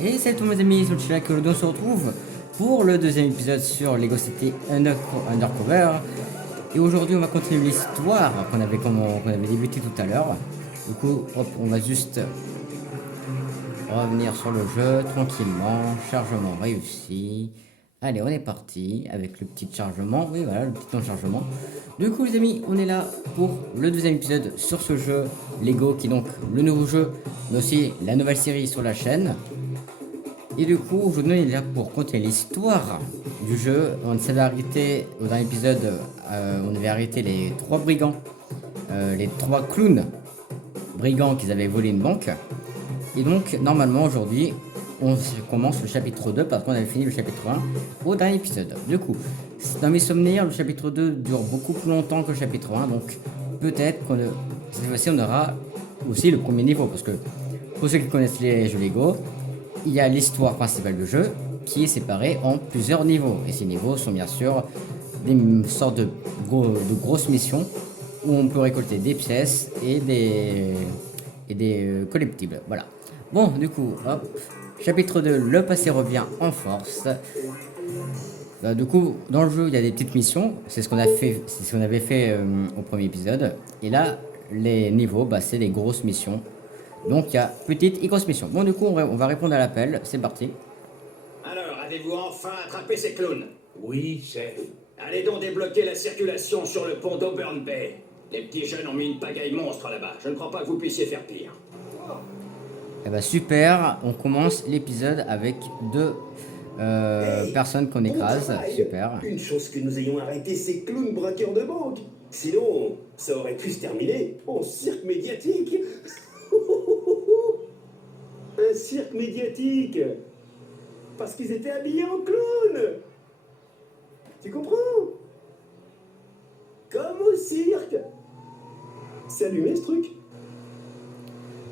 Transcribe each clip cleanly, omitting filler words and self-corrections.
Et salut tous mes amis, c'est là que on se retrouve pour le deuxième épisode sur Lego City Undercover. Et aujourd'hui on va continuer l'histoire qu'on avait débuté tout à l'heure. Du coup, hop, on va juste revenir sur le jeu tranquillement. Chargement réussi. Allez, on est parti avec le petit chargement. Oui, voilà, le petit temps de chargement. Du coup, les amis, on est là pour le deuxième épisode sur ce jeu Lego, qui est donc le nouveau jeu, mais aussi la nouvelle série sur la chaîne. Et du coup, aujourd'hui, on est là pour continuer l'histoire du jeu. On s'avait arrêté au dernier épisode, on avait arrêté les trois brigands, les trois clowns brigands qui avaient volé une banque. Et donc, normalement, aujourd'hui, on commence le chapitre 2 parce qu'on avait fini le chapitre 1 au dernier épisode. Du coup, dans mes souvenirs, le chapitre 2 dure beaucoup plus longtemps que le chapitre 1. Donc, peut-être que cette fois-ci, on aura aussi le premier niveau. Parce que, pour ceux qui connaissent les jeux Lego, il y a l'histoire principale du jeu qui est séparée en plusieurs niveaux. Et ces niveaux sont bien sûr des sortes de grosses missions où on peut récolter des pièces et des collectibles. Voilà. Bon, du coup, hop. Chapitre 2, le passé revient en force. Du coup, dans le jeu, il y a des petites missions. C'est ce qu'on a fait, c'est ce qu'on avait fait au premier épisode. Et là, les niveaux, c'est des grosses missions. Donc, il y a petite et grosse mission. Bon, du coup, on va répondre à l'appel. C'est parti. Alors, avez-vous enfin attrapé ces clowns? Oui, chef. Allez donc débloquer la circulation sur le pont d'Auburn Bay. Les petits jeunes ont mis une pagaille monstre là-bas. Je ne crois pas que vous puissiez faire pire. Eh ben, super. On commence l'épisode avec deux Hey, personnes qu'on bon écrase. travail. Super. Une chance que nous ayons arrêté ces clowns braqueurs de banque. Sinon, ça aurait pu se terminer en cirque médiatique. Un cirque médiatique. Parce qu'ils étaient habillés en clown. Tu comprends? Comme au cirque. C'est allumé ce truc.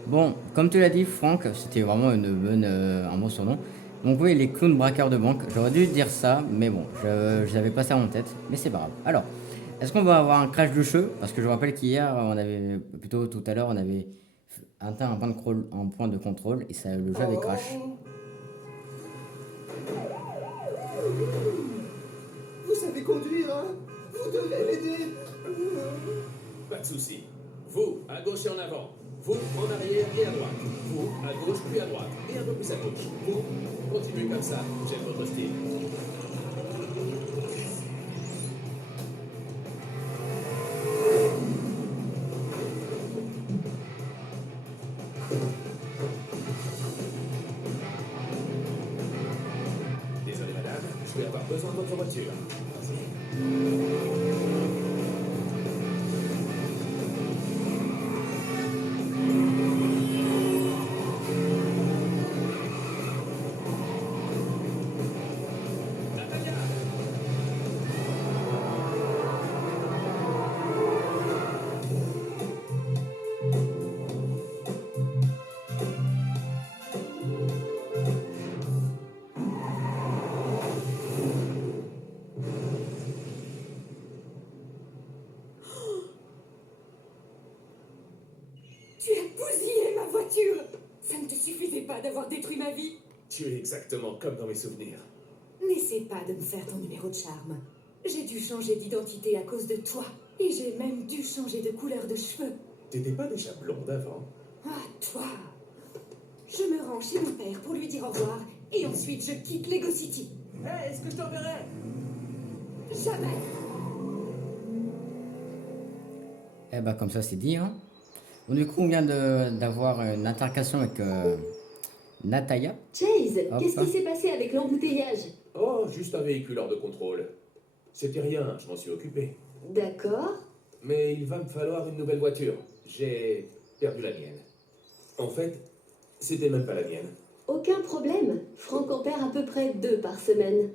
Bon, comme tu l'as dit, Franck, c'était vraiment un bon surnom. Donc oui, les clowns braqueurs de banque. J'aurais dû dire ça, mais bon, je n'avais pas ça en tête. Mais c'est pas grave. Alors, est-ce qu'on va avoir un crash de jeu? Parce que je me rappelle qu'hier, plutôt tout à l'heure, on avait atteint un point de contrôle et ça, le jeu avait crash. Vous savez conduire, hein? Vous devez l'aider. Pas de souci. Vous, à gauche et en avant. Vous, en arrière et à droite. Vous, à gauche puis à droite. Et un peu plus à gauche. Vous, continuez comme ça. J'aime votre style. Désolé, madame. Je vais avoir besoin de votre voiture. Tu as bousillé ma voiture! Ça ne te suffisait pas d'avoir détruit ma vie? Tu es exactement comme dans mes souvenirs. N'essaie pas de me faire ton numéro de charme. J'ai dû changer d'identité à cause de toi. Et j'ai même dû changer de couleur de cheveux. T'étais pas déjà blonde avant? Ah, toi! Je me rends chez mon père pour lui dire au revoir. Et ensuite, je quitte Lego City. Hé, est-ce que je t'enverrai? Jamais! Eh ben, comme ça, c'est dit, hein. Bon, du coup, on vient d'avoir une altercation avec Nataya. Chase, Hop. qu'est-ce qui s'est passé avec l'embouteillage? Oh, juste un véhicule hors de contrôle. C'était rien, je m'en suis occupé. D'accord. Mais il va me falloir une nouvelle voiture. J'ai perdu la mienne. En fait, c'était même pas la mienne. Aucun problème. Franck en perd à peu près 2 par semaine.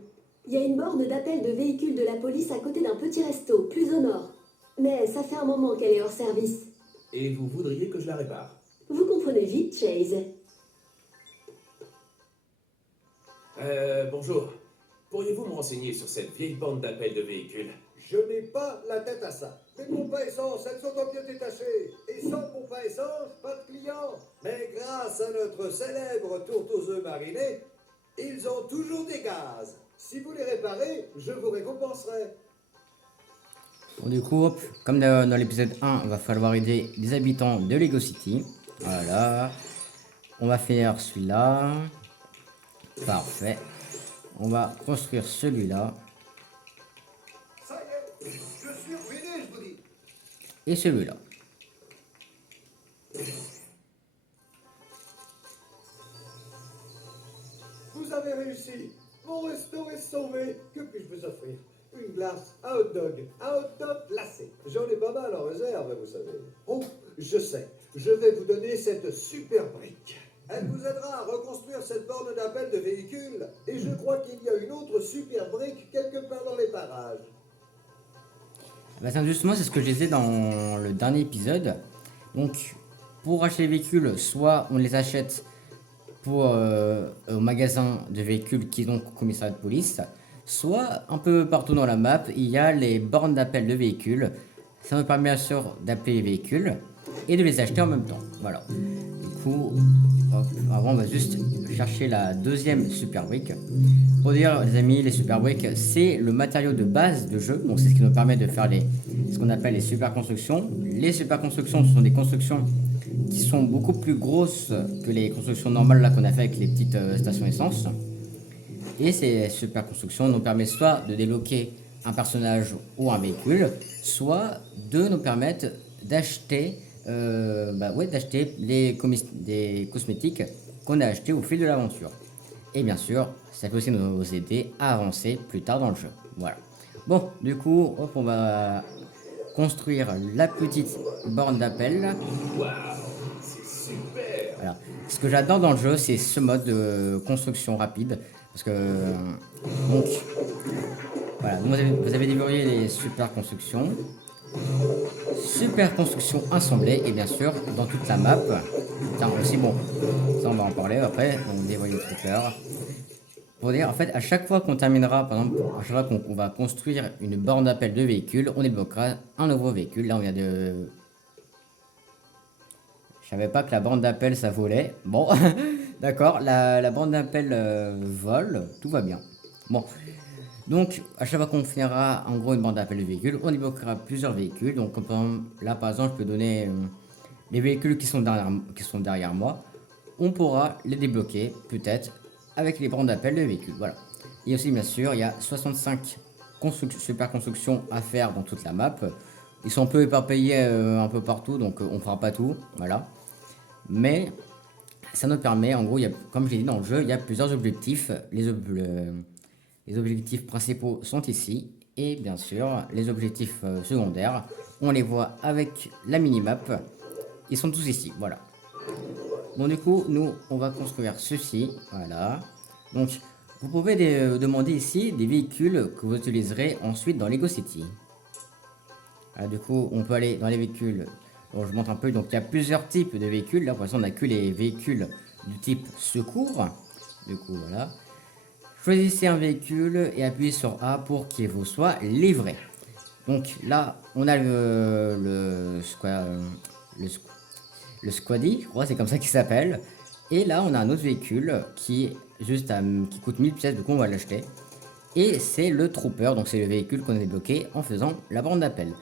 Il y a une borne d'appel de véhicules de la police à côté d'un petit resto, plus au nord. Mais ça fait un moment qu'elle est hors service. Et vous voudriez que je la répare? Vous comprenez vite, Chase. Bonjour. Pourriez-vous me renseigner sur cette vieille bande d'appel de véhicules? Je n'ai pas la tête à ça. Mes pompes à essence, elles sont en pièces détachées. Et sans pompe à essence, pas de clients. Mais grâce à notre célèbre tourte aux œufs marinés, ils ont toujours des gaz. Si vous les réparez, je vous récompenserai. Bon, du coup, hop, comme dans l'épisode 1, il va falloir aider les habitants de Lego City. Voilà. On va faire celui-là. Parfait. On va construire celui-là. Ça y est, je suis ruiné, je vous dis. Et celui-là. Vous avez réussi. Mon resto est sauvé. Que puis-je vous offrir? Une glace, un hot dog glacé. J'en ai pas mal en réserve, vous savez. Oh, je sais. Je vais vous donner cette super brique. Elle vous aidera à reconstruire cette borne d'appel de véhicules. Et je crois qu'il y a une autre super brique quelque part dans les parages. Bah, justement, c'est ce que je disais dans le dernier épisode. Donc, pour acheter les véhicules, soit on les achète au magasin de véhicules qui est donc au commissariat de police, soit un peu partout dans la map, il y a les bornes d'appel de véhicules. Ça nous permet bien sûr d'appeler les véhicules et de les acheter en même temps. Voilà. Du coup, hop, avant on va juste chercher la deuxième super brique. Pour dire les amis, les super briques c'est le matériau de base de jeu. Donc c'est ce qui nous permet de faire ce qu'on appelle les super constructions. Les super constructions ce sont des constructions qui sont beaucoup plus grosses que les constructions normales là qu'on a fait avec les petites stations essence. Et ces super constructions nous permettent soit de débloquer un personnage ou un véhicule, soit de nous permettre d'acheter des cosmétiques qu'on a achetés au fil de l'aventure. Et bien sûr, ça peut aussi nous aider à avancer plus tard dans le jeu. Voilà. Bon, du coup, hop, on va construire la petite borne d'appel. Waouh, c'est super. Voilà. Ce que j'adore dans le jeu, c'est ce mode de construction rapide. Parce que, donc, voilà, vous avez déverrouillé les super constructions assemblées, et bien sûr, dans toute la map. Tiens, aussi, bon, ça on va en parler après, on déverrouille le trooper. Pour dire, en fait, à chaque fois qu'on terminera, par exemple, à chaque fois qu'on va construire une borne d'appel de véhicule, on débloquera un nouveau véhicule. Là, on vient de... Je savais pas que la borne d'appel, ça volait. Bon, d'accord, la borne d'appel vole, tout va bien. Bon, donc, à chaque fois qu'on finira, en gros, une borne d'appel de véhicule, on débloquera plusieurs véhicules. Donc, là, par exemple, je peux donner les véhicules qui sont derrière moi. On pourra les débloquer, peut-être, avec les bornes d'appel de véhicules. Voilà. Et aussi, bien sûr, il y a 65 super constructions à faire dans toute la map. Ils sont un peu éparpillés un peu partout, donc on fera pas tout. Voilà. Mais ça nous permet, en gros, comme je l'ai dit dans le jeu, il y a plusieurs objectifs. Les objectifs principaux sont ici. Et bien sûr, les objectifs secondaires, on les voit avec la minimap. Ils sont tous ici, voilà. Bon, du coup, nous, on va construire ceci. Voilà. Donc, vous pouvez demander ici des véhicules que vous utiliserez ensuite dans Lego City. Voilà, du coup, on peut aller dans les véhicules. Bon, je montre un peu. Donc, il y a plusieurs types de véhicules. Là, pour l'instant, on n'a que les véhicules du type secours. Du coup, voilà. Choisissez un véhicule et appuyez sur A pour qu'il vous soit livré. Donc, là, on a le Squaddy, je crois, c'est comme ça qu'il s'appelle. Et là, on a un autre véhicule qui coûte 1000 pièces, du coup, on va l'acheter. Et c'est le Trooper, donc c'est le véhicule qu'on a débloqué en faisant la borne d'appel.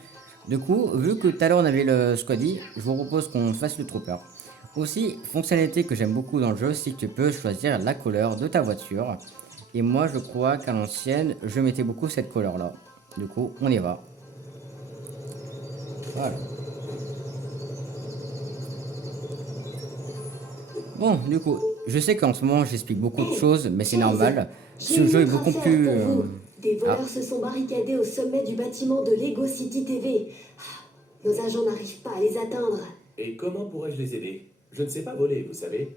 Du coup, vu que tout à l'heure on avait le Squaddy, je vous propose qu'on fasse le Trooper. Aussi, fonctionnalité que j'aime beaucoup dans le jeu, c'est que tu peux choisir la couleur de ta voiture. Et moi, je crois qu'à l'ancienne, je mettais beaucoup cette couleur-là. Du coup, on y va. Voilà. Bon, du coup, je sais qu'en ce moment j'explique beaucoup de choses, mais c'est normal. Ce jeu est beaucoup plus... Des voleurs se sont barricadés au sommet du bâtiment de Lego City TV. Nos agents n'arrivent pas à les atteindre. Et comment pourrais-je les aider? Je ne sais pas voler, vous savez.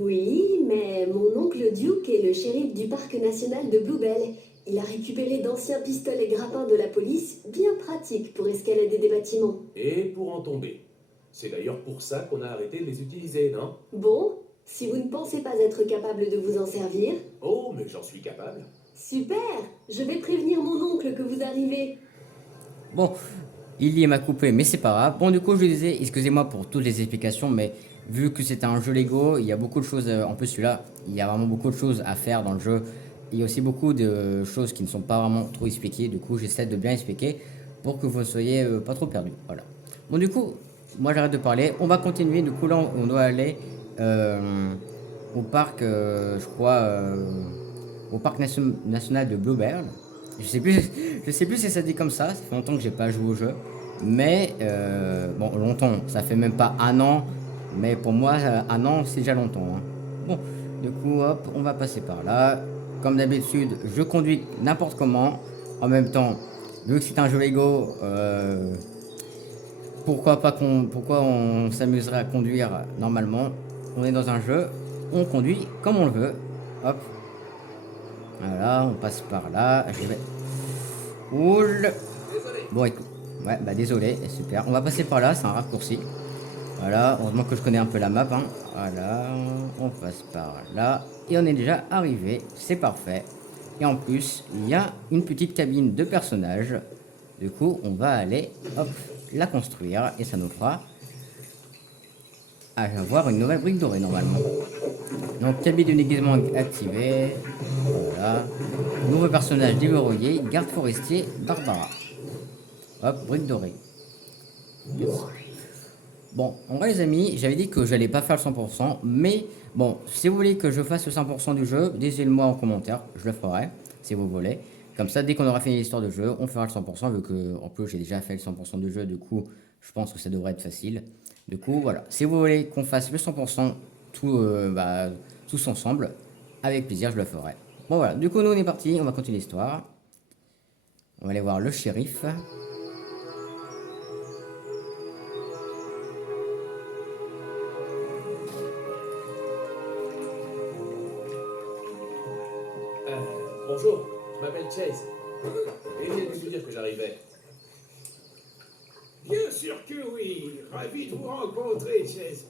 Oui, mais mon oncle Duke est le shérif du parc national de Bluebell. Il a récupéré d'anciens pistolets grappins de la police, bien pratiques pour escalader des bâtiments. Et pour en tomber. C'est d'ailleurs pour ça qu'on a arrêté de les utiliser, non? Bon, si vous ne pensez pas être capable de vous en servir... Oh, mais j'en suis capable. Super! Je vais prévenir mon oncle que vous arrivez. Bon, il m'a coupé, mais c'est pas grave. Bon, du coup, je disais, excusez-moi pour toutes les explications, mais vu que c'est un jeu Lego, il y a beaucoup de choses, en plus celui-là, il y a vraiment beaucoup de choses à faire dans le jeu. Il y a aussi beaucoup de choses qui ne sont pas vraiment trop expliquées, du coup, j'essaie de bien expliquer pour que vous ne soyez pas trop perdus. Voilà. Bon, du coup, moi j'arrête de parler, on va continuer, du coup, là, on doit aller au parc, je crois, au parc national de Bluebird. Je sais plus si ça dit comme ça fait longtemps que j'ai pas joué au jeu. Mais, bon, longtemps, ça fait même pas un an. Mais pour moi, un an, c'est déjà longtemps. Hein. Bon, du coup, hop, on va passer par là. Comme d'habitude, je conduis n'importe comment. En même temps, vu que c'est un jeu Lego, pourquoi on s'amuserait à conduire normalement? On est dans un jeu, on conduit comme on le veut. Hop. Voilà, on passe par là. Je vais. Oul. Bon, écoute. Ouais, bah désolé, super. On va passer par là, c'est un raccourci. Voilà, heureusement que je connais un peu la map. Hein. Voilà, on passe par là. Et on est déjà arrivé, c'est parfait. Et en plus, il y a une petite cabine de personnage. Du coup, on va aller, hop, la construire. Et ça nous fera avoir une nouvelle brique dorée normalement. Donc, cabine de déguisement activée. Voilà. Nouveau personnage déverrouillé, garde forestier, Barbara. Hop, brique dorée. Yes. Bon, en vrai les amis, j'avais dit que j'allais pas faire le 100%, mais bon, si vous voulez que je fasse le 100% du jeu, dites-le-moi en commentaire, je le ferai, si vous voulez. Comme ça, dès qu'on aura fini l'histoire du jeu, on fera le 100%, vu que, en plus, j'ai déjà fait le 100% du jeu, du coup, je pense que ça devrait être facile. Du coup, voilà, si vous voulez qu'on fasse le 100% tous ensemble, avec plaisir, je le ferai. Bon voilà, du coup, nous on est parti, on va continuer l'histoire. On va aller voir le shérif. Bonjour, je m'appelle Chase. Et il dû dire que j'arrivais. Bien sûr que oui. Ravi de vous rencontrer, Chase.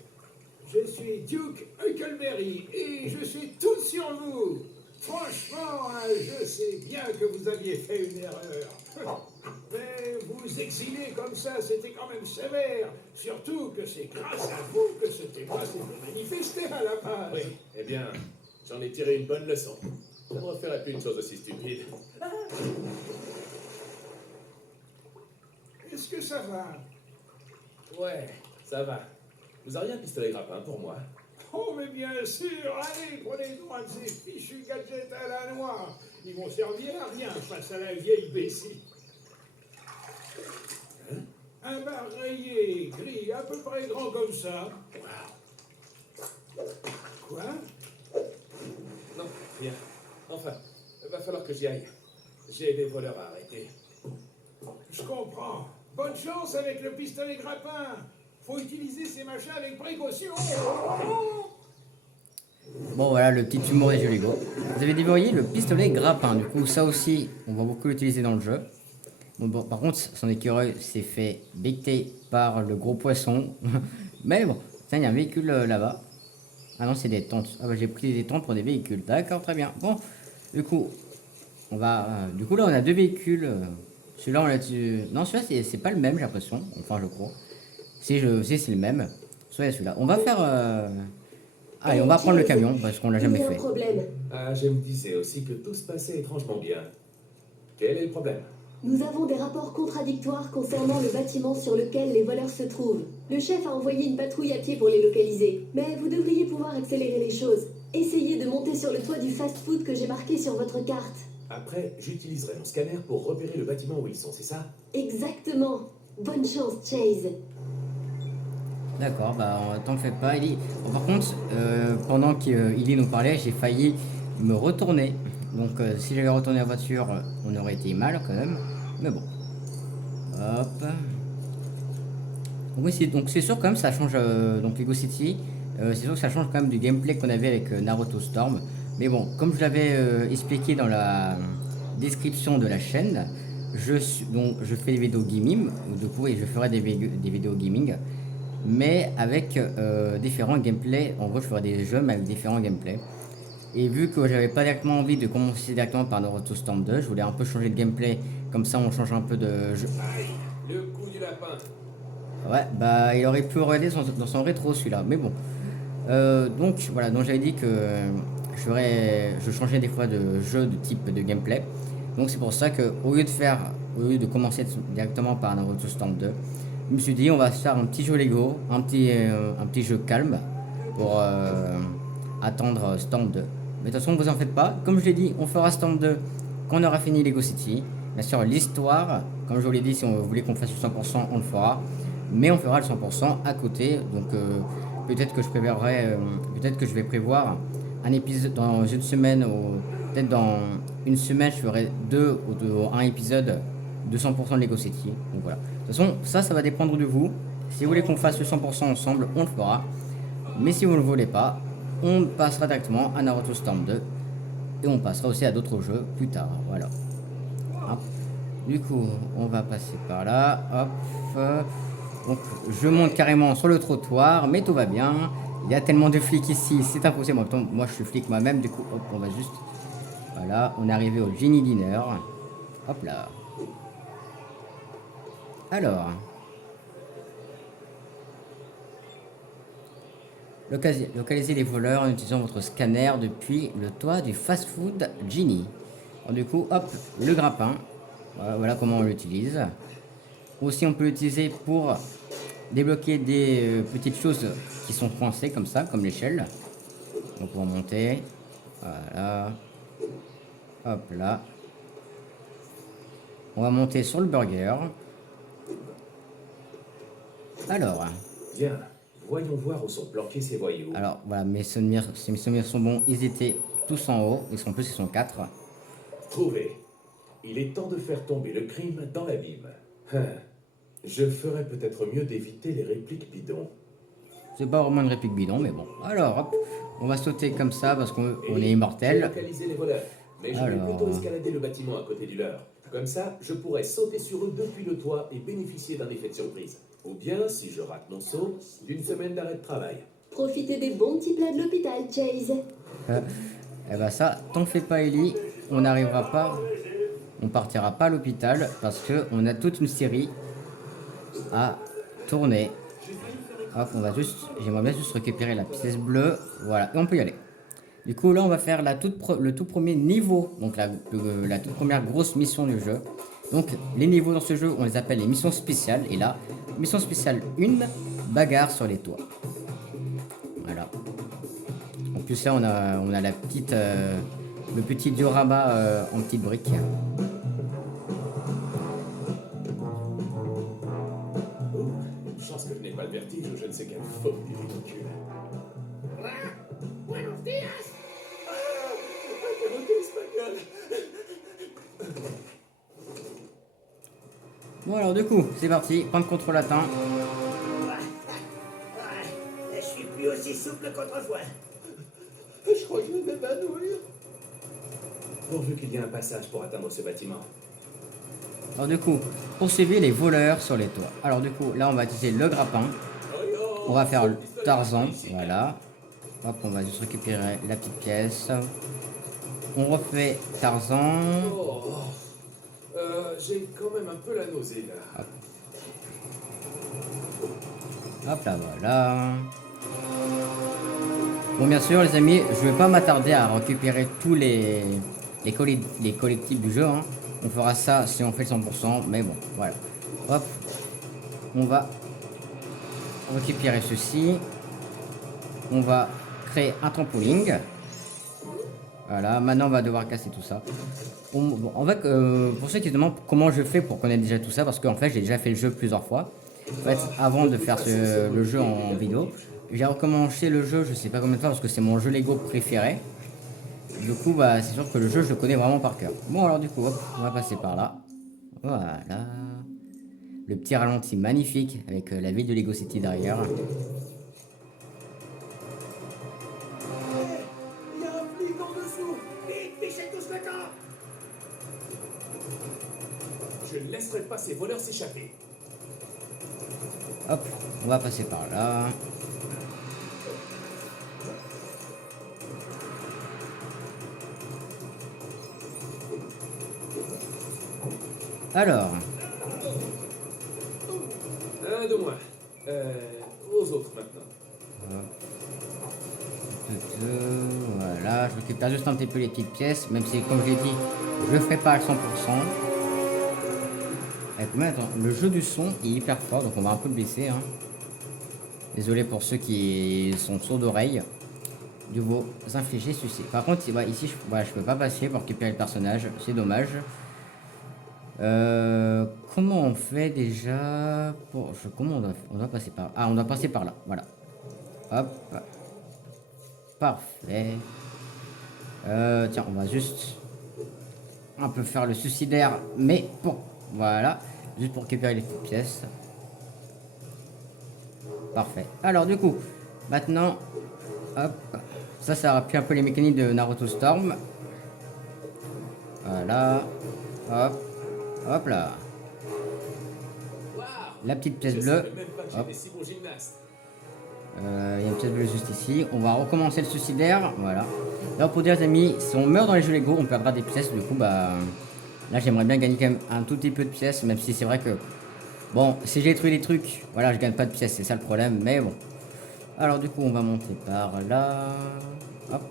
Je suis Duke Huckleberry et je suis tout sur vous. Franchement, je sais bien que vous aviez fait une erreur. Mais vous exiler comme ça, c'était quand même sévère. Surtout que c'est grâce à vous que ce témoin s'est manifesté à la base. Oui, eh bien, j'en ai tiré une bonne leçon. Je ne referai plus une chose aussi stupide. Est-ce que ça va? Ouais, ça va. Vous auriez un pistolet grappin pour moi? Oh, mais bien sûr. Allez, prenez droit de ces fichus gadgets à la noire. Ils vont servir à rien face à la vieille Bessie. Hein? Un bar rayé, gris, à peu près grand comme ça. Waouh. Quoi? Non, rien. Enfin, il va falloir que j'y aille. J'ai des voleurs à arrêter. Je comprends. Bonne chance avec le pistolet grappin. Faut utiliser ces machins avec précaution. Bon voilà, le petit humour des jeux Lego. Vous avez déverrouillé le pistolet grappin. Du coup, ça aussi, on va beaucoup l'utiliser dans le jeu. Bon, par contre, son écureuil s'est fait becter par le gros poisson. Mais bon, tiens, il y a un véhicule là-bas. Ah non, c'est des tentes. Ah bah j'ai pris des tentes pour des véhicules. D'accord, très bien. Bon, du coup, on va... du coup, là, on a deux véhicules. Celui-là, on l'a dessus. Non, celui-là, c'est pas le même, j'ai l'impression. Enfin, je crois. Si c'est le même. Celui-là. On va faire... Allez, on va prendre le camion, parce qu'on l'a jamais fait. Ah, je me disais aussi que tout se passait étrangement bien. Quel est le problème? Nous avons des rapports contradictoires concernant le bâtiment sur lequel les voleurs se trouvent. Le chef a envoyé une patrouille à pied pour les localiser. Mais vous devriez pouvoir accélérer les choses. Essayez de monter sur le toit du fast-food que j'ai marqué sur votre carte. Après, j'utiliserai mon scanner pour repérer le bâtiment où ils sont, c'est ça? Exactement. Bonne chance, Chase. D'accord, bah t'en fais pas, Ellie. Bon, par contre, pendant qu'Ellie nous parlait, j'ai failli me retourner. Donc si j'avais retourné la voiture, on aurait été mal quand même. Mais bon. Hop. Oui, donc c'est sûr quand même ça change, donc Lego City, c'est sûr que ça change quand même du gameplay qu'on avait avec Naruto Storm. Mais bon, comme je l'avais expliqué dans la description de la chaîne, je fais des vidéos gaming, du coup, et je ferai des vidéos gaming, mais avec différents gameplays. En gros, je ferai des jeux mais avec différents gameplays. Et vu que j'avais pas directement envie de commencer directement par Naruto Storm 2, je voulais un peu changer de gameplay Comme ça, on change un peu de jeu. Aïe, le coup du lapin. Ouais, bah il aurait pu regarder dans son rétro celui-là, mais bon. Donc voilà, donc j'avais dit que je changeais des fois de jeu, de type de gameplay. Donc c'est pour ça que au lieu de commencer directement par Naruto Storm 2, je me suis dit on va se faire un petit jeu Lego, un petit jeu calme pour attendre Storm 2. Mais de toute façon, vous en faites pas. Comme je l'ai dit, on fera Storm 2 quand on aura fini Lego City. Bien sûr, l'histoire, comme je vous l'ai dit, si on voulait qu'on fasse le 100%, on le fera. Mais on fera le 100% à côté. Donc peut-être que peut-être que je vais prévoir un épisode dans une semaine ou peut-être dans une semaine, je ferai un épisode de 100% de Lego City. Donc voilà. De toute façon, ça va dépendre de vous. Si vous voulez qu'on fasse le 100% ensemble, on le fera. Mais si vous ne le voulez pas, on passera directement à Naruto Storm 2 et on passera aussi à d'autres jeux plus tard. Voilà. Hop. Du coup, on va passer par là. Hop. Donc, je monte carrément sur le trottoir, mais tout va bien. Il y a tellement de flics ici, c'est impossible. Moi, je suis flic moi-même. Du coup, hop, on va juste. Voilà, on est arrivé au Genie Diner. Hop là. Alors. Localisez les voleurs en utilisant votre scanner depuis le toit du fast-food Genie. Alors, du coup, hop, le grappin. Voilà comment on l'utilise. Aussi, on peut l'utiliser pour débloquer des petites choses qui sont coincées comme ça, comme l'échelle. Donc, on va monter. Voilà. Hop là. On va monter sur le burger. Alors. Bien, voyons voir où sont planqués ces voyous. Alors voilà, mes souvenirs sont bons. Ils étaient tous en haut. En plus, ils sont 4. Trouvé. Il est temps de faire tomber le crime dans l'abîme. Je ferais peut-être mieux d'éviter les répliques bidons. C'est pas vraiment une réplique bidon, mais bon. Alors, hop, on va sauter comme ça parce qu'on est J'ai immortel. localisé les voleurs, mais je vais Alors. plutôt escalader le bâtiment à côté du leur. Comme ça, je pourrais sauter sur eux depuis le toit et bénéficier d'un effet de surprise. Ou bien, si je rate mon saut, d'une semaine d'arrêt de travail. Profitez des bons petits plats de l'hôpital, Chase. Eh ben ça, t'en fais pas, Ellie. On n'arrivera pas. On partira pas à l'hôpital parce que on a toute une série à tourner. Hop, j'aimerais bien juste récupérer la pièce bleue. Voilà, et on peut y aller. Du coup, là, on va faire le tout premier niveau. Donc, la toute première grosse mission du jeu. Donc, les niveaux dans ce jeu, on les appelle les missions spéciales. Et là, mission spéciale 1, bagarre sur les toits. Voilà. En plus, là, on a le petit diorama en petites briques. Chance que je n'ai pas le vertige ou je ne sais quelle faute du ridicule. Buenos días. Bon, alors, du coup, c'est parti. Point de contrôle atteint. Je suis plus aussi souple qu'autrefois. Je crois que je vais m'évanouir. Pourvu qu'il y ait un passage pour atteindre ce bâtiment. Alors, du coup, poursuivez les voleurs sur les toits. Alors, du coup, là, on va utiliser le grappin. On va faire le Tarzan. Voilà. Hop, on va juste récupérer la petite pièce. On refait Tarzan. Oh, j'ai quand même un peu la nausée là. Hop là, voilà. Bon, bien sûr, les amis, je vais pas m'attarder à récupérer tous les collectifs du jeu. Hein. On fera ça si on fait le 100%. Mais bon, voilà. Hop. On va récupérer ceci. On va créer un trampoline. Voilà, maintenant on va devoir casser tout ça. En fait, pour ceux qui se demandent comment je fais pour connaître déjà tout ça, parce qu'en fait j'ai déjà fait le jeu plusieurs fois. En fait, avant de faire le jeu en vidéo, j'ai recommencé le jeu, je sais pas combien de fois, parce que c'est mon jeu Lego préféré. Du coup, bah, c'est sûr que le jeu je le connais vraiment par cœur. Bon, alors du coup, hop, on va passer par là. Voilà. Le petit ralenti magnifique avec la ville de Lego City derrière. Il y a un flic en dessous. Vite, fichez tous le camp. Je ne laisserai pas ces voleurs s'échapper. Hop, on va passer par là. Alors, Un de moins. Aux autres maintenant. voilà, je récupère juste un petit peu les petites pièces, même si, comme je l'ai dit, je le ferai pas à 100%. Mais attends, le jeu du son est hyper fort, donc on va un peu le baisser. Hein. Désolé pour ceux qui sont sourds d'oreille. De vos infligés suicides. Par contre, ici, je peux pas passer pour récupérer le personnage, c'est dommage. Comment on fait déjà pour... Comment on doit passer par... Ah, on doit passer par là, voilà. Hop. Parfait. Tiens, on va juste un peu faire le suicidaire, mais bon, voilà. Juste pour récupérer les petites pièces. Parfait. Alors, du coup, maintenant, hop. Ça rappelle un peu les mécaniques de Naruto Storm. Voilà. Hop. Hop là. Waouh! La petite pièce Je bleue. savais même pas que Hop. j'étais si bon gymnaste. Il y a une pièce bleue juste ici. On va recommencer le suicidaire. Voilà. Alors pour dire les amis, si on meurt dans les jeux Lego, on perdra des pièces. Du coup, bah là j'aimerais bien gagner quand même un tout petit peu de pièces, même si c'est vrai que bon, si j'ai détruit les trucs, voilà, je gagne pas de pièces, c'est ça le problème. Mais bon. Alors du coup, on va monter par là. Hop.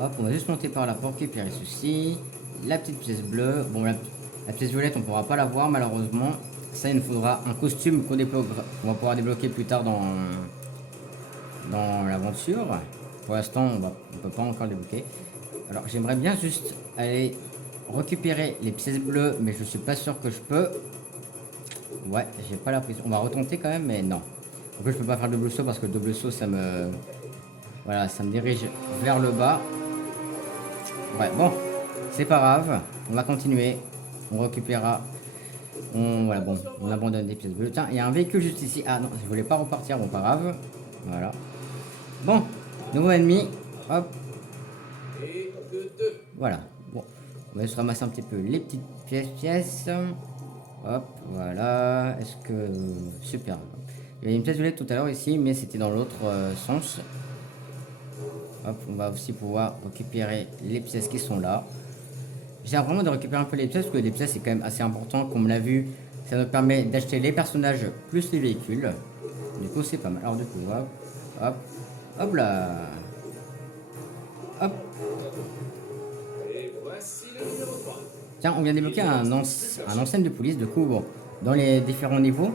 Hop, on va juste monter par là pour récupérer ceci. La petite pièce bleue. Bon, la pièce violette, on pourra pas la voir malheureusement. Ça, il nous faudra un costume qu'on va pouvoir débloquer plus tard dans l'aventure. Pour l'instant, on peut pas encore le débloquer. Alors, j'aimerais bien juste aller récupérer les pièces bleues, mais je suis pas sûr que je peux. Ouais, j'ai pas la prise. On va retenter quand même, mais non. En plus, je peux pas faire double saut parce que le double saut, ça me dirige vers le bas. Ouais, bon, c'est pas grave. On va continuer. On récupérera. Voilà, bon, on abandonne des pièces bleues. Tiens, il y a un véhicule juste ici. Ah non, je voulais pas repartir. Bon, pas grave. Voilà. Bon, nouveau ennemi. Hop. Et de deux. Voilà. Bon, on va juste ramasser un petit peu les petites pièces. Hop, voilà. Est-ce que... Super. Il y avait une pièce violette tout à l'heure ici, mais c'était dans l'autre sens. Hop, on va aussi pouvoir récupérer les pièces qui sont là. J'ai vraiment de récupérer un peu les pièces, parce que les pièces c'est quand même assez important. Comme on l'a vu, ça nous permet d'acheter les personnages plus les véhicules. Du coup, c'est pas mal. Alors du coup, hop, hop, hop là. Hop. Et voici le numéro 3. Tiens, on vient débloquer un enseigne de police. Du coup, bon, dans les différents niveaux,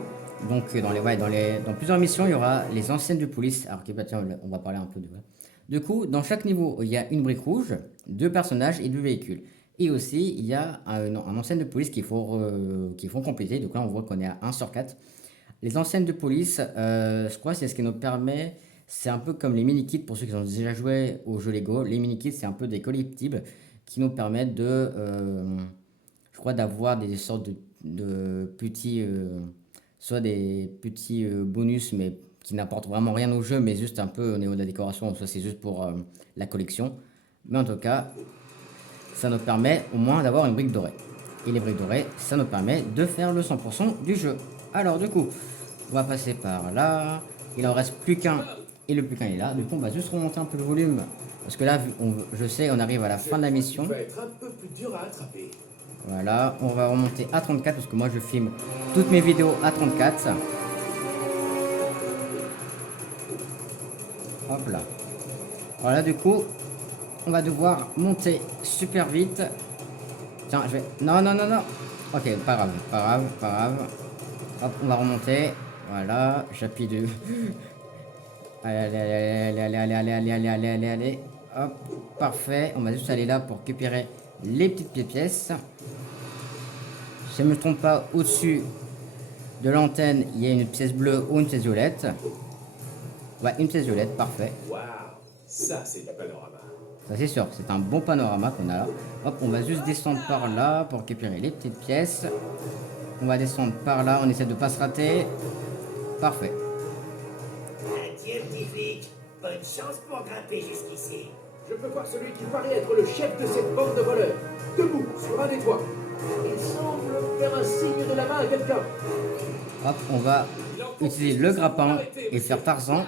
donc dans plusieurs missions, il y aura les enseignes de police. Alors, tiens, on va parler un peu de... Du coup, dans chaque niveau, il y a une brique rouge, 2 personnages et 2 véhicules. Et aussi, il y a un enseigne de police qu'il faut compléter. Donc là, on voit qu'on est à 1 sur 4. Les enseignes de police, je crois que c'est ce qui nous permet... C'est un peu comme les mini-kits, pour ceux qui ont déjà joué au jeu Lego. Les mini-kits, c'est un peu des collectibles qui nous permettent de... je crois d'avoir des sortes de petits... soit des petits bonus, mais qui n'apportent vraiment rien au jeu, mais juste un peu au niveau de la décoration, soit c'est juste pour la collection. Mais en tout cas, ça nous permet au moins d'avoir une brique dorée. Et les briques dorées, ça nous permet de faire le 100% du jeu. Alors du coup, on va passer par là. Il en reste plus qu'un, et le plus qu'un est là. Du coup, on va juste remonter un peu le volume. Parce que là, je sais, on arrive à la fin de la mission. Ça va être un peu plus dur à attraper. Voilà, on va remonter à 34, parce que moi je filme toutes mes vidéos à 34. Hop là. Voilà, du coup, on va devoir monter super vite. Tiens, je vais... Non, non, non, non. Ok, pas grave, pas grave, pas grave. Hop, on va remonter. Voilà, j'appuie de... Allez, allez, allez, allez, allez, allez, allez, allez, allez, allez. Hop, parfait. On va juste aller là pour récupérer les petites pièces. Si je ne me trompe pas, au-dessus de l'antenne, il y a une pièce bleue ou une pièce violette. Ouais, une pièce violette, parfait. Waouh, ça c'est du panorama. Ça c'est sûr, c'est un bon panorama qu'on a là. Hop, on va juste descendre par là pour récupérer les petites pièces. On va descendre par là, on essaie de pas se rater. Parfait. Adieu, petit flic. Bonne chance pour grimper jusqu'ici. Je peux voir celui qui paraît être le chef de cette bande de voleurs. Debout, sur un des toits. Il semble faire un signe de la main à quelqu'un. Hop, on va... Il en utiliser le grappin et faire Tarzan.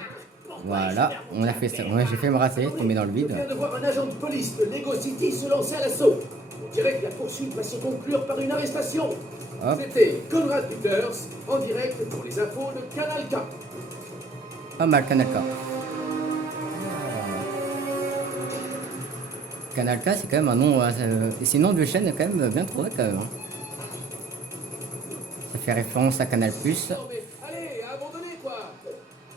Voilà, on a fait ça. Ouais, j'ai fait me rater, tomber dans le Je vide. viens de voir un agent de police de Lego City se lancer à l'assaut. On dirait que la poursuite va se conclure par une arrestation. Hop, C'était Conrad Peters, en direct pour les infos de Canal K. pas mal, Canal K. Canal K, c'est quand même un nom. C'est un nom de chaîne quand même bien trouvé quand même. Hein. Ça fait référence à Canal Plus. Non mais, allez, abandonnez quoi.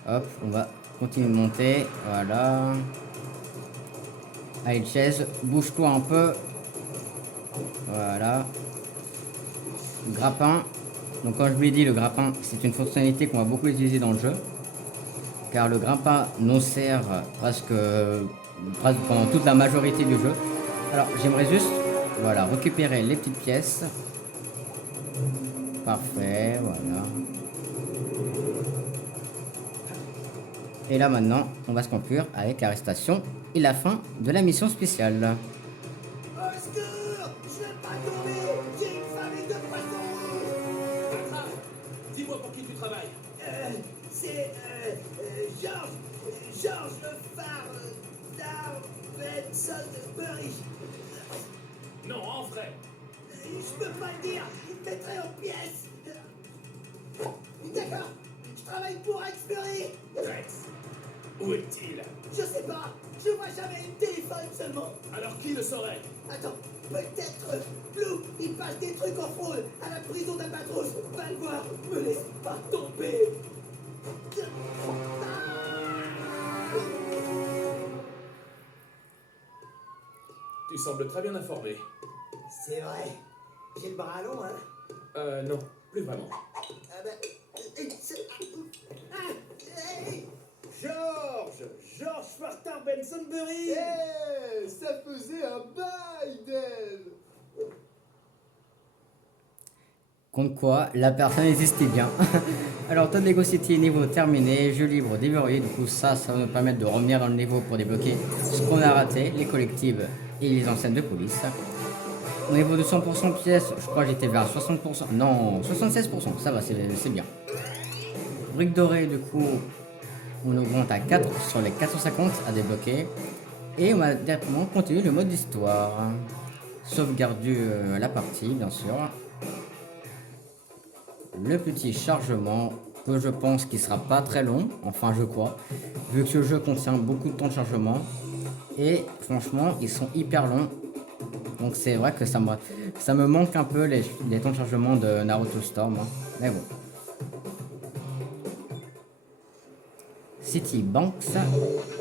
Hop, on va continuer de monter. Voilà. Allez, chaise, bouge-toi un peu. Voilà. Grappin. Donc, comme je vous l'ai dit, le grappin, c'est une fonctionnalité qu'on va beaucoup utiliser dans le jeu. Car le grappin nous sert presque pendant toute la majorité du jeu. Alors, j'aimerais juste voilà, récupérer les petites pièces. Parfait, voilà. Et là maintenant, on va se conclure avec l'arrestation et la fin de la mission spéciale. Au secours! Je vais pas tomber! J'ai une famille de poissons rouges! Attrape. Dis-moi pour qui tu travailles. C'est George le phare d'Arbenson-Bury. Non, en vrai. Je peux pas le dire, il me mettrait en pièces. D'accord, je travaille pour Rex Fury. Rex, où est-il? Je sais pas, je vois jamais une téléphone seulement. Alors qui le saurait? Attends, peut-être Blue, il passe des trucs en fraude à la prison d'Albatros. Va le voir, me laisse pas tomber. Tu sembles très bien informé. C'est vrai, j'ai le bras long, hein. Non, plus vraiment. Ah ben, hey. George Fartar Bensonbury. Ça faisait un bail d'elle. Contre quoi, la personne existait bien. Alors, Todd Lego City, niveau terminé, jeu libre déverrouillé. Du coup, ça va nous permettre de revenir dans le niveau pour débloquer ce qu'on a raté, les collectives et les enseignes de police. Au niveau de 100% pièces, je crois que j'étais vers 60%. Non, 76%, ça va, c'est bien. Brique dorée, du coup, on augmente à 4 sur les 450 à débloquer. Et on va directement continuer le mode histoire. Sauvegarder la partie, bien sûr. Le petit chargement que je pense qu'il sera pas très long, enfin je crois, vu que ce jeu contient beaucoup de temps de chargement et franchement ils sont hyper longs, donc c'est vrai que ça me manque un peu les temps de chargement de Naruto Storm, hein. Mais bon. City Banks,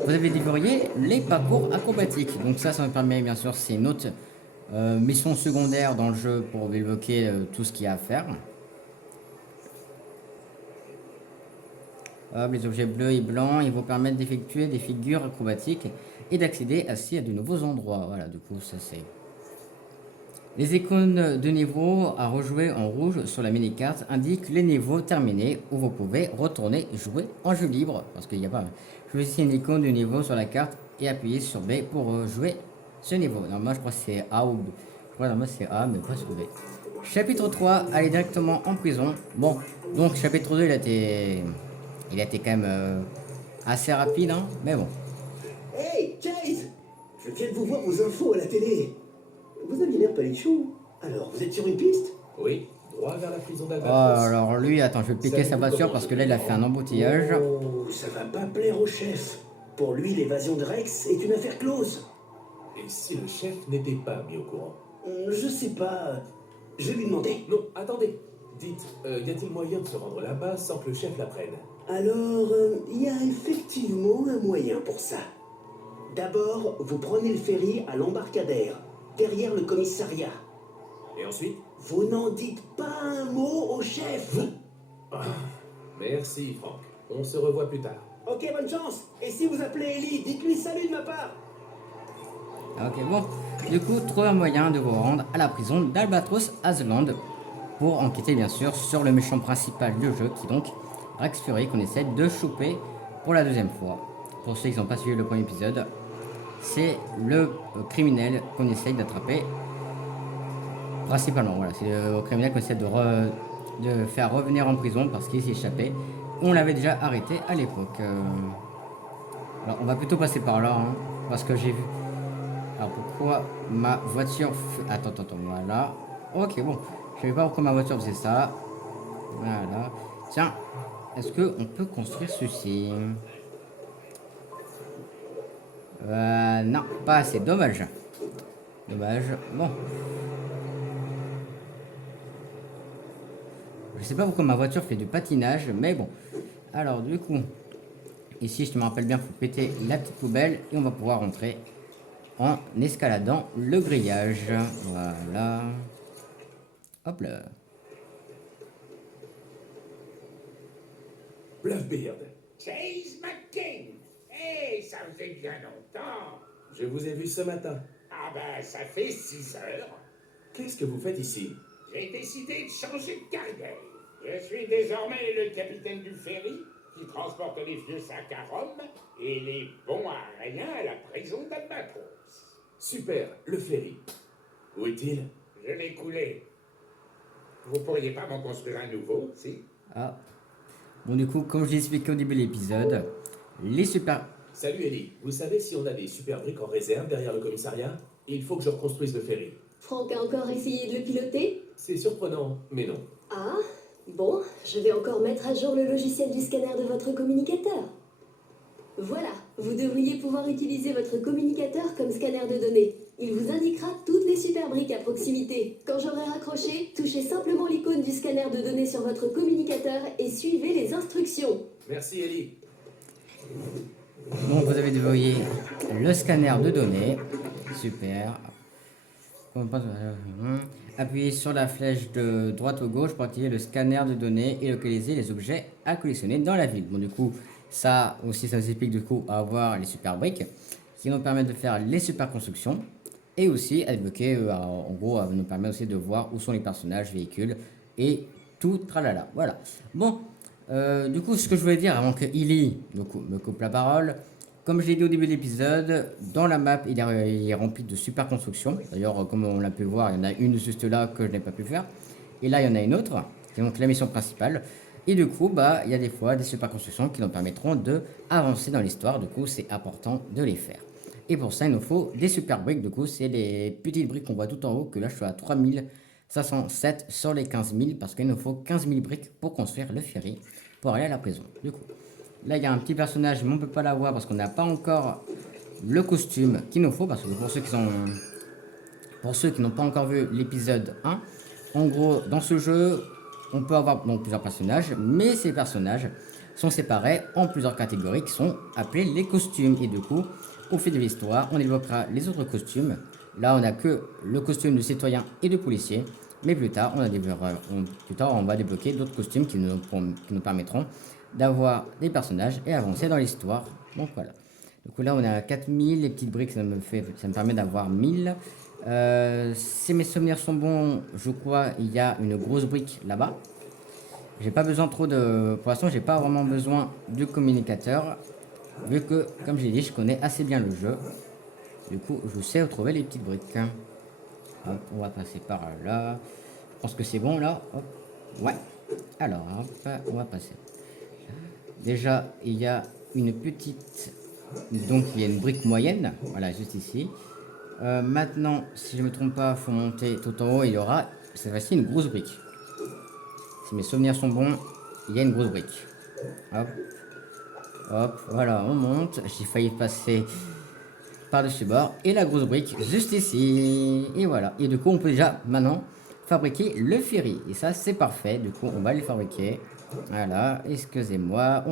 vous avez déverrouillé les parcours acrobatiques, donc ça me permet bien sûr, c'est une autre mission secondaire dans le jeu pour débloquer tout ce qu'il y a à faire. Hop, les objets bleus et blancs, ils vous permettent d'effectuer des figures acrobatiques et d'accéder ainsi à de nouveaux endroits. Voilà, du coup, ça c'est... Les icônes de niveau à rejouer en rouge sur la mini-carte indiquent les niveaux terminés où vous pouvez retourner jouer en jeu libre. Parce qu'il n'y a pas... Choisissez une icône du niveau sur la carte et appuyez sur B pour jouer ce niveau. Non, moi je crois que c'est A ou B. Je crois que moi c'est A, mais pas sur B. Chapitre 3, aller directement en prison. Bon, donc chapitre 2, il a été quand même assez rapide, hein, mais bon. Hey, Chase! Je viens de vous voir aux infos à la télé. Vous aviez l'air palichou. Alors, vous êtes sur une piste? Oui, droit vers la prison Oh, d'Albatros. alors lui, attends, je vais piquer sa voiture parce que là, il a fait un embouteillage. Oh, ça va pas plaire au chef. Pour lui, l'évasion de Rex est une affaire close. Et si le chef n'était pas mis au courant? Je sais pas. Je vais lui demander. Non, attendez. Dites, y a-t-il moyen de se rendre là-bas sans que le chef l'apprenne? Alors, il y a effectivement un moyen pour ça. D'abord, vous prenez le ferry à l'embarcadère, derrière le commissariat. Et ensuite? Vous n'en dites pas un mot au chef. Merci, Franck. On se revoit plus tard. Ok, bonne chance. Et si vous appelez Ellie, dites-lui salut de ma part. Ok, bon. Du coup, trouvez un moyen de vous rendre à la prison d'Albatros Island pour enquêter, bien sûr, sur le méchant principal du jeu, qui est donc Rex Fury, qu'on essaie de choper pour la deuxième fois. Pour ceux qui n'ont pas suivi le premier épisode, c'est le criminel qu'on essaye d'attraper. Principalement, voilà, c'est le criminel qu'on essaie de faire revenir en prison parce qu'il s'est échappé on l'avait déjà arrêté à l'époque. Alors on va plutôt passer par là, hein, parce que j'ai vu. Alors pourquoi ma voiture Attends, voilà. Ok, bon. Je savais pas pourquoi ma voiture faisait ça. Voilà. Tiens, est-ce qu'on peut construire ceci? Non, pas assez. Dommage. Dommage. Bon. Je sais pas pourquoi ma voiture fait du patinage, mais bon. Alors du coup, ici je me rappelle bien, faut péter la petite poubelle et on va pouvoir rentrer en escaladant le grillage. Voilà. Hop là. Bluffbeard, Chase McCain. Eh, ça faisait bien longtemps. je vous ai vu ce matin. Ah ben, ça fait 6 heures. Qu'est-ce que vous faites ici? J'ai décidé de changer de carrière. Je suis désormais le capitaine du ferry qui transporte les vieux sacs à rhum et les bons à rien à la prison d'Albatros. Super, le ferry. Où est-il? Je l'ai coulé. Vous pourriez pas m'en construire un nouveau, si? Ah. Bon du coup, comme je l'ai expliqué au début de l'épisode, les super... Salut Ellie, vous savez si on a des super briques en réserve derrière le commissariat? Il faut que je reconstruise le ferry. Franck a encore essayé de le piloter? C'est surprenant, mais non. Ah, bon, je vais encore mettre à jour le logiciel du scanner de votre communicateur. Voilà, vous devriez pouvoir utiliser votre communicateur comme scanner de données. Il vous indiquera toutes les super briques à proximité. Quand j'aurai raccroché, touchez simplement l'icône du scanner de données sur votre communicateur et suivez les instructions. Merci Ellie. Donc vous avez déployé le scanner de données. Super. Appuyez sur la flèche de droite ou gauche pour activer le scanner de données et localiser les objets à collectionner dans la ville. Bon du coup, ça aussi ça nous explique du coup à avoir les super briques qui nous permettent de faire les super constructions et aussi à débloquer, en gros, nous permet aussi de voir où sont les personnages, véhicules et tout tralala. Voilà. Bon, du coup, ce que je voulais dire avant que Illy me coupe la parole, comme je l'ai dit au début de l'épisode, dans la map, il est rempli de super constructions. D'ailleurs, comme on l'a pu voir, il y en a une juste là que je n'ai pas pu faire. Et là, il y en a une autre, qui est donc la mission principale. Et du coup, bah, il y a des fois des super constructions qui nous permettront de avancer dans l'histoire. Du coup, c'est important de les faire. Et pour ça, il nous faut des super briques. Du coup, c'est les petites briques qu'on voit tout en haut, que là, je suis à 3507 sur les 15 000, parce qu'il nous faut 15 000 briques pour construire le ferry, pour aller à la prison. Du coup, là, il y a un petit personnage, mais on ne peut pas l'avoir parce qu'on n'a pas encore le costume qu'il nous faut. Parce que pour ceux qui n'ont pas encore vu l'épisode 1, en gros, dans ce jeu, on peut avoir donc plusieurs personnages, mais ces personnages sont séparés en plusieurs catégories qui sont appelées les costumes. Et du coup, au fil de l'histoire, on débloquera les autres costumes. Là, on n'a que le costume de citoyen et de policier. Mais plus tard, on va débloquer d'autres costumes qui nous permettront d'avoir des personnages et avancer dans l'histoire. Donc voilà. Du coup là on est à 4000, les petites briques ça me permet d'avoir 1000. Si mes souvenirs sont bons, je crois il y a une grosse brique là-bas. J'ai pas besoin trop de... Pour l'instant j'ai pas vraiment besoin de communicateur, vu que comme je l'ai dit je connais assez bien le jeu. Du coup je sais où trouver les petites briques. Hop, on va passer par là. Je pense que c'est bon là. Hop. Ouais. Alors hop, on va passer. Déjà, il y a une petite... Donc, il y a une brique moyenne. Voilà, juste ici. Maintenant, si je ne me trompe pas, il faut monter tout en haut. Il y aura, cette fois-ci, une grosse brique. Si mes souvenirs sont bons, il y a une grosse brique. Hop. Hop, voilà, on monte. J'ai failli passer par-dessus bord. Et la grosse brique, juste ici. Et voilà. Et du coup, on peut déjà, maintenant, fabriquer le ferry. Et ça, c'est parfait. Du coup, on va le fabriquer. Voilà, excusez-moi,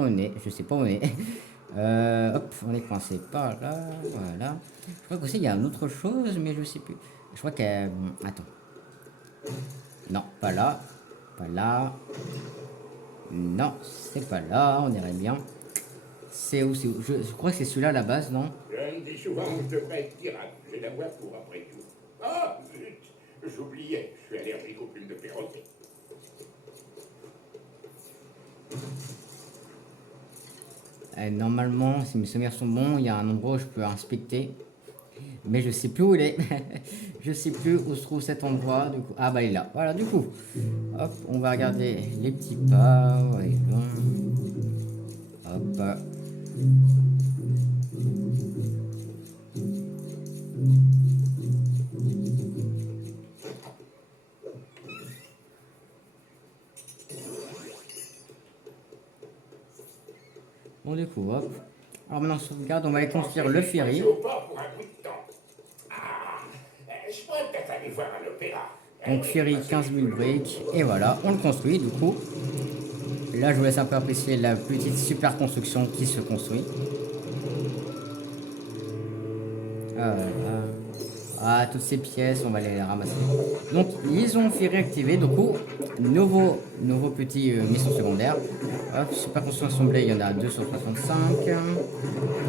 je sais pas où on est. Hop, on est coincé par là, voilà. Je crois qu'aussi il y a une autre chose, mais je sais plus. Je crois que... Attends. Non, pas là. Pas là. Non, c'est pas là, on irait bien. C'est où, c'est où je crois que c'est celui-là à la base, non? Je me dis souvent que je devrais être pirate. J'ai la voix pour après tout. Ah, zut, j'oubliais, je suis allergique aux plumes de perroquet. Normalement, si mes souvenirs sont bons, il y a un endroit où je peux inspecter. Mais je sais plus où il est. Je sais plus où se trouve cet endroit. Du coup. Ah bah il est là. Voilà, du coup. Hop, on va regarder les petits pas. Ouais, hop. Bon, du coup, hop. Alors maintenant, sauvegarde, on va aller construire le ferry. Au port pour un bout de temps. Ah, je pourrais peut-être aller voir un opéra. Donc ferry 15 000 briques. Et voilà, on le construit du coup. Là, je vous laisse un peu apprécier la petite super construction qui se construit. Ah, toutes ces pièces, on va les ramasser. Donc, ils ont fait réactiver, du coup, nouveau petit mission secondaire. Hop, super construction assemblée, il y en a 2 sur 65.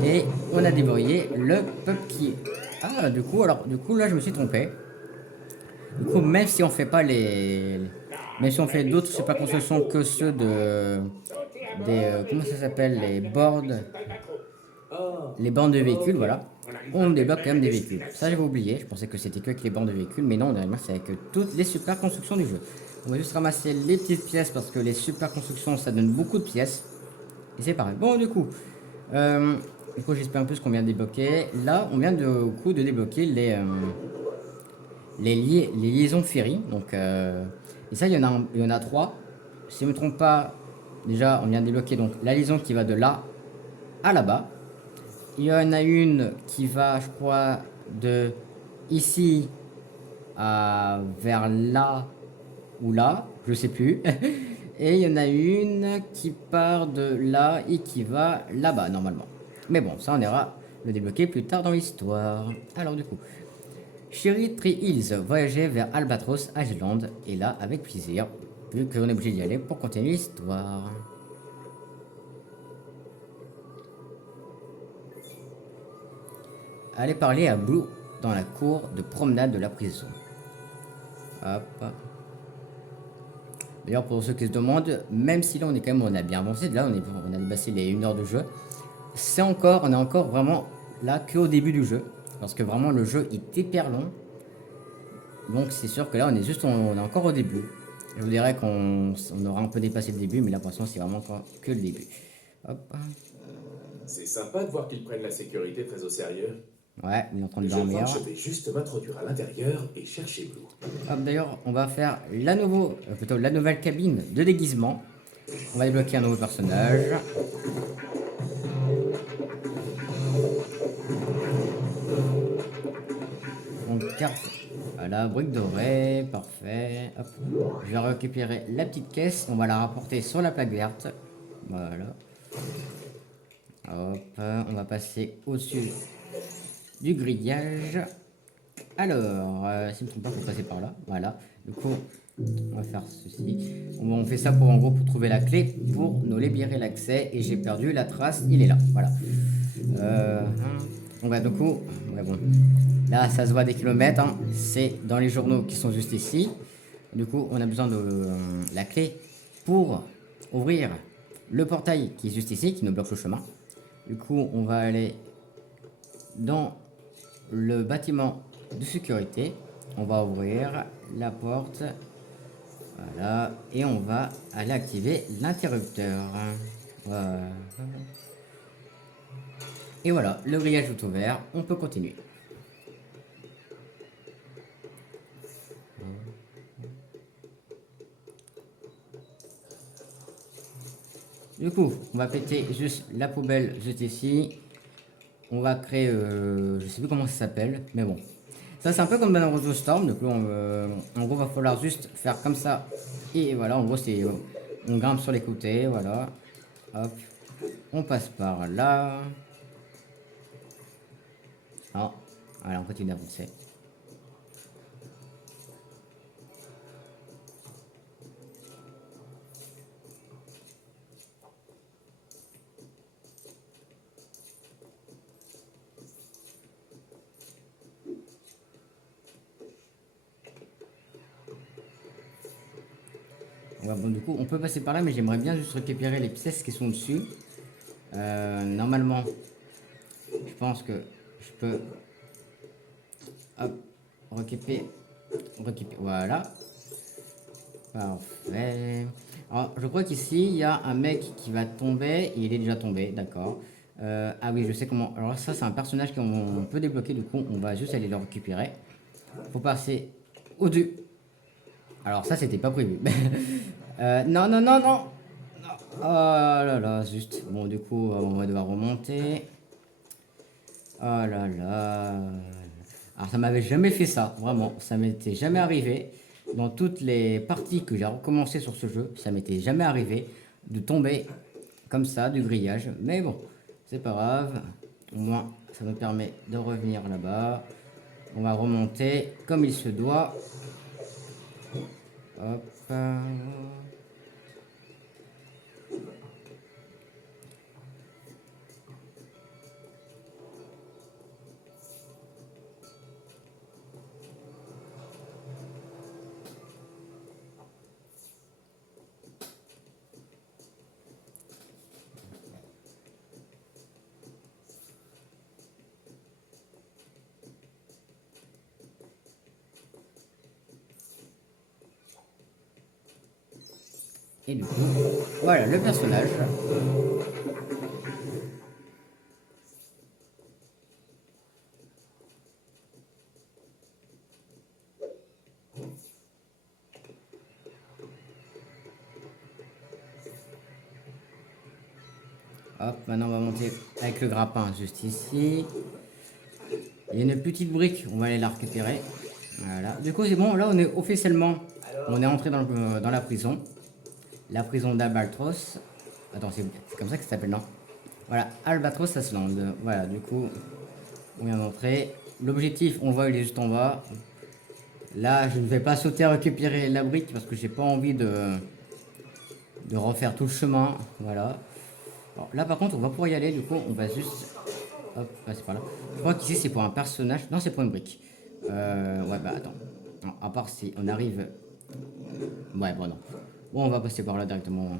Et on a débrouillé le pupki. Ah, du coup, là, je me suis trompé. Du coup, même si on fait pas même si on fait d'autres super constructions que ceux comment ça s'appelle, les bornes de véhicules, voilà. On débloque quand même des véhicules. Ça, j'avais oublié. Je pensais que c'était que avec les bornes de véhicules, mais non, derrière, c'est avec toutes les super constructions du jeu. On va juste ramasser les petites pièces parce que les super constructions, ça donne beaucoup de pièces. Et c'est pareil. Bon, du coup, j'espère un peu ce qu'on vient de débloquer. Là, on vient de débloquer les liaisons ferry. Donc, et ça, il y en a 3. Si je ne me trompe pas, déjà, on vient de débloquer donc la liaison qui va de là à là-bas. Il y en a une qui va, je crois, de ici vers là ou là, je sais plus. Et il y en a une qui part de là et qui va là-bas, normalement. Mais bon, ça, on ira le débloquer plus tard dans l'histoire. Alors, du coup, Cherry Tree Hills, voyager vers Albatros Island. Et là, avec plaisir, vu qu'on est obligé d'y aller pour continuer l'histoire. Allez parler à Blue dans la cour de promenade de la prison. Hop. D'ailleurs, pour ceux qui se demandent, même si là on a bien avancé, là on a dépassé les 1 heure de jeu, on est encore vraiment là qu'au début du jeu. Parce que vraiment le jeu est hyper long. Donc c'est sûr que là on est encore au début. Je vous dirais qu'on aura un peu dépassé le début, mais là pour l'instant c'est vraiment encore que le début. Hop. C'est sympa de voir qu'ils prennent la sécurité très au sérieux. Ouais, il est en train de Je dormir. pense que je vais juste m'introduire à l'intérieur et chercher Blue. Hop, d'ailleurs, on va faire la nouvelle cabine de déguisement. On va débloquer un nouveau personnage. Donc, carte. Voilà, brique dorée, parfait. Hop. Je vais récupérer la petite caisse. On va la rapporter sur la plaque verte. Voilà. Hop, on va passer au-dessus du grillage. Alors, si je ne me trompe pas, il faut passer par là. Voilà. Du coup, on va faire ceci. On fait ça pour en gros pour trouver la clé pour nous libérer l'accès. Et j'ai perdu la trace. Il est là. Voilà. On va du coup. Ouais, bon. Là, ça se voit des kilomètres. Hein. C'est dans les journaux qui sont juste ici. Du coup, on a besoin de la clé pour ouvrir le portail qui est juste ici, qui nous bloque le chemin. Du coup, on va aller dans le bâtiment de sécurité. On va ouvrir la porte. Voilà. Et on va aller activer l'interrupteur. Voilà. Et voilà, le grillage est ouvert. On peut continuer. Du coup, on va péter juste la poubelle juste ici. On va créer, je sais plus comment ça s'appelle, mais bon. Ça c'est un peu comme dans Rose Storm, donc là, en gros, va falloir juste faire comme ça. Et voilà, en gros, c'est, on grimpe sur les côtés, voilà. Hop, on passe par là. Ah, voilà, on continue d'avancer. Ouais, bon, du coup, on peut passer par là, mais j'aimerais bien juste récupérer les pièces qui sont dessus. Normalement, je pense que je peux Hop, récupérer. Voilà. Parfait. Alors, je crois qu'ici, il y a un mec qui va tomber. Il est déjà tombé, d'accord. Ah oui, je sais comment. Alors ça, c'est un personnage qu'on peut débloquer. Du coup, on va juste aller le récupérer. Faut passer au-dessus. Alors ça, c'était pas prévu. Non, non, non, non. Oh là là, juste. Bon, du coup, on va devoir remonter. Oh là là. Alors, ça m'avait jamais fait ça, vraiment. Ça m'était jamais arrivé. Dans toutes les parties que j'ai recommencé sur ce jeu, ça m'était jamais arrivé de tomber comme ça, du grillage. Mais bon, c'est pas grave. Au moins, ça me permet de revenir là-bas. On va remonter comme il se doit. Hop. Et du coup, voilà le personnage. Hop, maintenant on va monter avec le grappin juste ici. Il y a une petite brique, on va aller la récupérer. Voilà, du coup c'est bon, là on est officiellement, on est entré dans la prison. La prison d'Albatros. Attends, c'est comme ça que ça s'appelle, non? Voilà, Albatros Island. Voilà, du coup, on vient d'entrer. L'objectif, on le voit, il est juste en bas. Là, je ne vais pas sauter à récupérer la brique parce que j'ai pas envie de refaire tout le chemin. Voilà. Bon, là, par contre, on va pouvoir y aller. Du coup, on va juste... Hop, passer par là. Je crois qu'ici, c'est pour un personnage. Non, c'est pour une brique. Ouais, bah attends. Non, à part si on arrive... Ouais, bon, non. Bon, on va passer par là directement.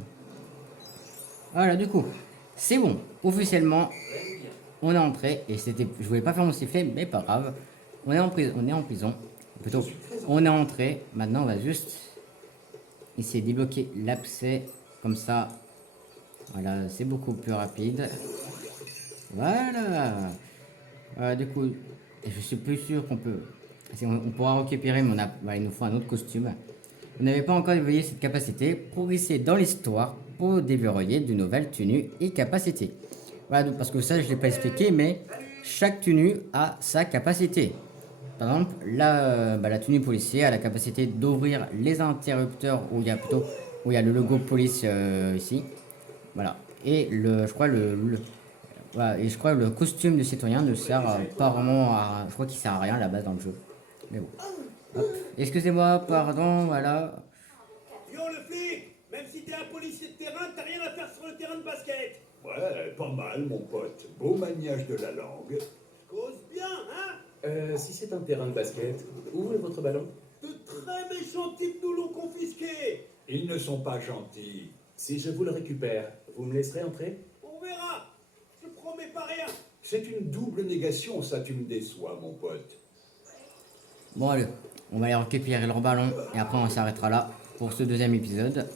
Voilà, du coup, c'est bon. Officiellement, on est entré. Et c'était, je voulais pas faire mon sifflet, mais pas grave. On est en prison. Plutôt, on est entré. Maintenant, on va juste essayer de débloquer l'accès. Comme ça, voilà, c'est beaucoup plus rapide. Voilà. Du coup, je suis plus sûr qu'on peut... On pourra récupérer, mais voilà, il nous faut un autre costume. Vous n'avez pas encore évolué cette capacité. Progressez dans l'histoire pour déverrouiller de nouvelles tenues et capacités. Voilà, parce que ça, je ne l'ai pas expliqué, mais chaque tenue a sa capacité. Par exemple, la tenue policier a la capacité d'ouvrir les interrupteurs où il y a le logo police ici. Voilà. Et je crois le costume de citoyen ne sert pas vraiment à... Je crois qu'il sert à rien à la base dans le jeu. Mais bon. Hop. Excusez-moi, pardon, voilà. Yo le flic, même si t'es un policier de terrain, t'as rien à faire sur le terrain de basket. Ouais, pas mal, mon pote. Beau maniage de la langue. Cause bien, hein? Si c'est un terrain de basket, où est votre ballon? De très méchants types nous l'ont confisqué. Ils ne sont pas gentils. Si je vous le récupère, vous me laisserez entrer? On verra. Je promets pas rien. C'est une double négation, ça tu me déçois, mon pote. Bon, allez, on va aller récupérer leur ballon et après on s'arrêtera là pour ce deuxième épisode.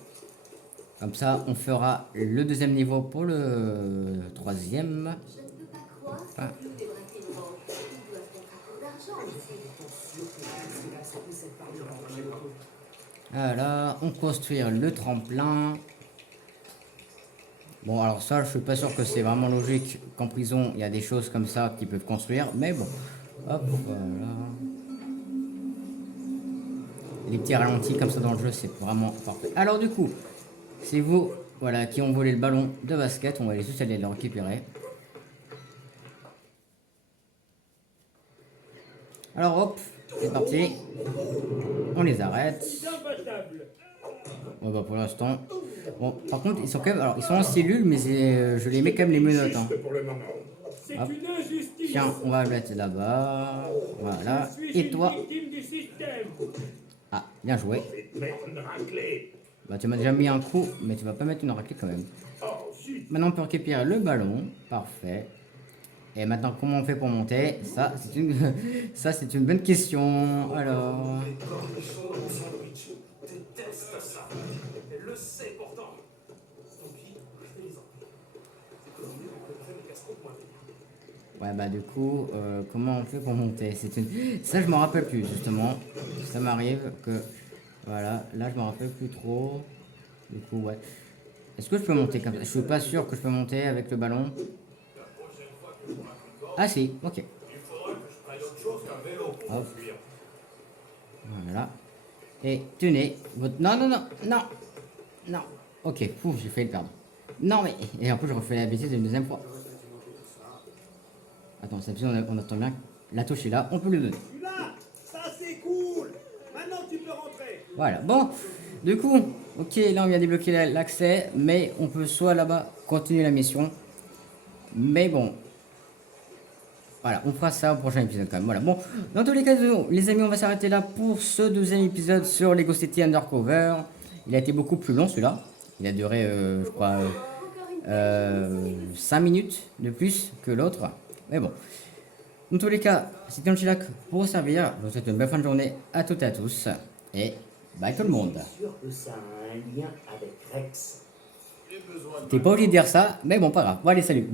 Comme ça, on fera le deuxième niveau pour le troisième. Je ne peux pas croire Ah. que nous débraquer une banque. Ils doivent être un peu d'argent. Voilà, on construire le tremplin. Bon, alors ça, je suis pas sûr que c'est vraiment logique qu'en prison, il y a des choses comme ça qu'ils peuvent construire. Mais bon, hop, voilà. Les petits ralentis comme ça dans le jeu, c'est vraiment parfait. Alors du coup, c'est vous, voilà, qui ont volé le ballon de basket. On va juste aller le récupérer. Alors hop, c'est parti. On les arrête. Ouais, bah pour l'instant. Bon, par contre, ils sont quand même, alors ils sont en cellule, mais je les mets quand même les menottes. Hein. Pour le moment. C'est Hop. une injustice. Tiens, on va le mettre là-bas. Voilà. Et toi? Victime du système. Ah, bien joué. Je vais te mettre une raclée. Bah tu m'as déjà mis un coup, mais tu vas pas mettre une raclée quand même. Oh, zut. Maintenant on peut récupérer le ballon. Parfait. Et maintenant, comment on fait pour monter? Ça, c'est une, ça, c'est une bonne question. Alors, Les cornichons dans mon sandwich. Déteste ça. Elle le sait pourtant. Stompy, je vais les enlever. C'est comme mieux que je me casse contre moi. ouais, bah du coup, comment on fait pour monter? C'est une, ça, je m'en rappelle plus justement. Ça m'arrive que, voilà, là, je m'en rappelle plus trop. Du coup, ouais. Est-ce que je peux monter comme ça? Je suis pas sûr que je peux monter avec le ballon. Ah si, ok. Il faudra que je prenne autre chose qu'un vélo pour Hop. fuir. Voilà. Et tenez, votre... Non, non, non, non, non. Ok, pouf, j'ai failli le perdre. Non, mais... Et en plus, je refais la bêtise une deuxième fois. Attends, cette fois, on attend bien. La touche est là, on peut lui donner. Là, ça c'est cool. Maintenant tu peux rentrer. Voilà, bon. Du coup, ok, là, on vient débloquer l'accès. Mais on peut soit là-bas continuer la mission. Mais bon... Voilà, on fera ça au prochain épisode quand même. Voilà, bon, dans tous les cas, les amis, on va s'arrêter là pour ce deuxième épisode sur Lego City Undercover. Il a été beaucoup plus long celui-là. Il a duré, je crois, 5 minutes de plus que l'autre. Mais bon, dans tous les cas, c'était un Chilac pour vous servir. Je vous souhaite une belle fin de journée à toutes et à tous. Et bye tout le monde. Je suis sûr que ça a un lien avec Rex. T'es pas obligé de dire ça, mais bon, pas grave. Bon, allez, salut.